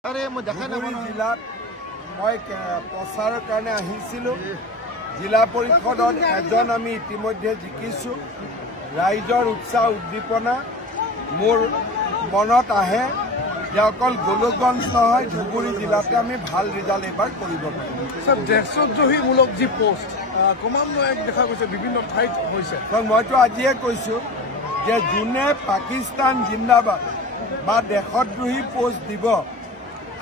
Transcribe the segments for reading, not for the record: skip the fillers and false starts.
अरे मैं देखा ना जिला मैं प्रचार कारण जिला परिषद एजन आम इतिम्य जिकिছো राइजर उत्साह उद्दीपना मोर मनत आए अकल गोलकगंज नहय धुबुरी जिलाते आम ভাল रिजाल्ट एबार करिब पारिम। सर देशद्रोहीमूलक जी पोस्ट क्रमान्वये देखा गई विभिन्न ठाईत मैं तो आजिए कैसो जे जोने पाकिस्तान जिंदाबाद बा देशद्रोही पोस्ट দিব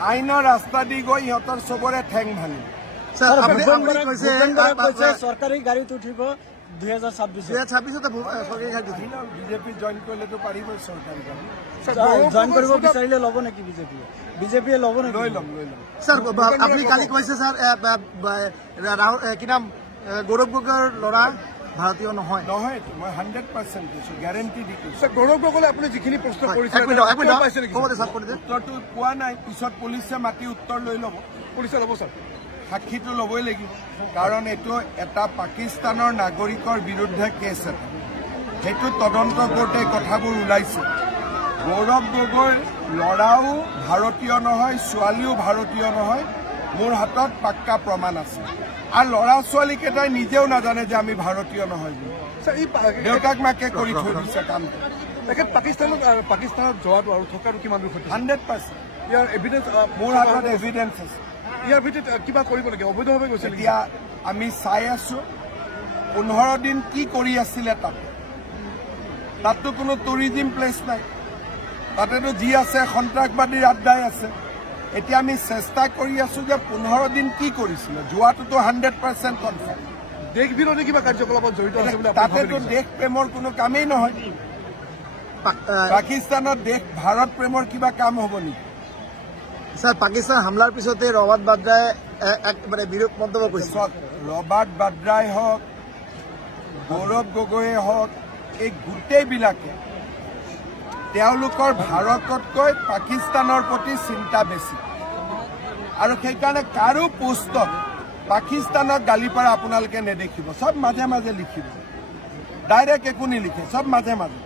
आईनर रास्ता दी गई इहतर सबरे ठेंग भांगी सरकारी गाड़ी उठिब 2026 बीजेपी जॉइन कर सरकारी जॉइन कर विचारिले लब नेকি বিজেপি लब লৈ লম सर अपनी काली कैसे सर कि नाम गौरव गगৈৰ लड़ा भारतीय নহয় নহয় মই 100% কৈছো গ্যাৰান্টি দি কৈছো। सर गौरव गगৈলে আপুনি যিখিনি প্ৰশ্ন কৰিছে উত্তৰটো পোৱা নাই পিছত পুলিচে মাতি উত্তৰ লৈ ল'ব পুলিচে ল'ব सर সাক্ষীটো ল'বই লাগিব কাৰণ এটো এটা পাকিস্তানৰ নাগৰিকৰ বিৰুদ্ধে কেছ এটা যেটো তদন্ত কৰোঁতে কথাবোৰ ওলাইছে গৌৰৱ গগৈৰ লৰাও ভাৰতীয় নহয় ছোৱালীও ভাৰতীয় নহয় মোৰ হাতত পাক্কা প্ৰমাণ আছে আৰু লৰা ছোৱালী কেইটাই নিজেও নাজানে যে আমি ভাৰতীয় নহয় দেউতাক মাকে কৰি থৈ দিছে কাম পাকিস্তানত যোৱাটো আৰু থকাটো কিমান দূৰ 100% ইয়াৰ এভিডেন্স মোৰ হাতত এভিডেন্স আছে ইয়াৰ ভিতৰত কিবা কৰিব লাগে অবৈধভাৱে গৈছে এতিয়া আমি চাই আছো 15 দিন কি কৰি আছিল তাততো কোনো টুৰিজম প্লেচ নাই তাতেতো যি আছে সন্ত্ৰাসবাদীৰ আড্ডাই আছে এতিয়া আমি চেষ্টা কৰি আছো যে 15 দিন কি কৰিছিল যোৱাটোতো 100% কনফাৰ্ম দেশ বিৰোধী কিবা কাৰ্যকলাপত জড়িত আছে বুলি তাতেতো দেশ প্ৰেমৰ কোনো কামেই নহয় পাকিস্তানত দেশ ভাৰত প্ৰেমৰ কিবা কাম হ'ব নেকি सर पाकिस्तान हमलार पिछते रबार्ट बाड्राय एक विरोध मंतव्य करिছে रबार्ट बाड्राय हक गौरव गगৈয়ে हक এই গোটেইবিলাকে তেওঁলোকৰ ভাৰততকৈ পাকিস্তানৰ প্ৰতি চিন্তা বেছি আৰু সেইকাৰণে কাৰো পোষ্টত পাকিস্তানক গালি পাৰা আপোনালোকে নেদেখিব সব মাজে মাজে লিখিব ডাইৰেক্ট একো নিলিখে সব মাজে মাজে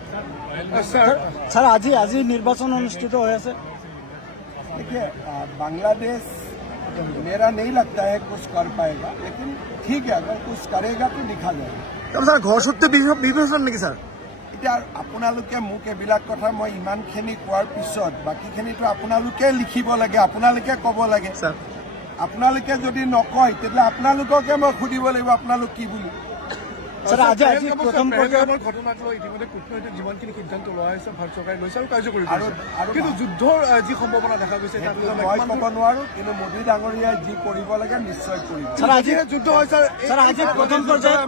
सर আজি নিৰ্বাচন অনুষ্ঠিত হৈ আছে। देखिए बांग्लादेश मेरा नहीं लगता है कुछ कर पाएगा लेकिन ठीक है अगर कुछ करेगा तो दिखा जाएगा। तब सर घर सत्य विवेचन नेকি सर এতিয়া আপোনালোকে মোক এবিলাক কথা মই ইমানখিনি কোৱাৰ পিছত বাকিখিনিটো আপোনালোকে লিখিব লাগে আপোনালোকে ক'ব লাগে सर আপোনালোকে যদি নকয় তেতিয়ালে আপোনালোককে মই খুদিব লাগিব আপোনালোক কি বুলি सर আজি প্ৰথম পৰ্যায়ৰ ঘটনাটো ইতিমধ্যে কূটনৈতিক যিমানখিনি সিদ্ধান্ত লোৱা হৈছে ভাৰত চৰকাৰে লৈছে আৰু কাৰ্যকৰী কৰিছে কিন্তু যুদ্ধৰ যি সম্ভাৱনা দেখা গৈছে তাত মই ক'ব নোৱাৰো কিন্তু মোদী ডাঙৰীয়াই যি কৰিব লাগে নিশ্চয় কৰিব। सर আজি যুদ্ধ হয় सर আজি প্ৰথম পৰ্যায়ৰ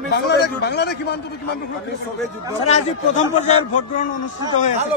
বাংলাদেশ কিমান চবে যুদ্ধ सर আজি প্ৰথম পৰ্যায়ৰ ভোট গ্ৰহণ অনুষ্ঠিত হৈ আছে।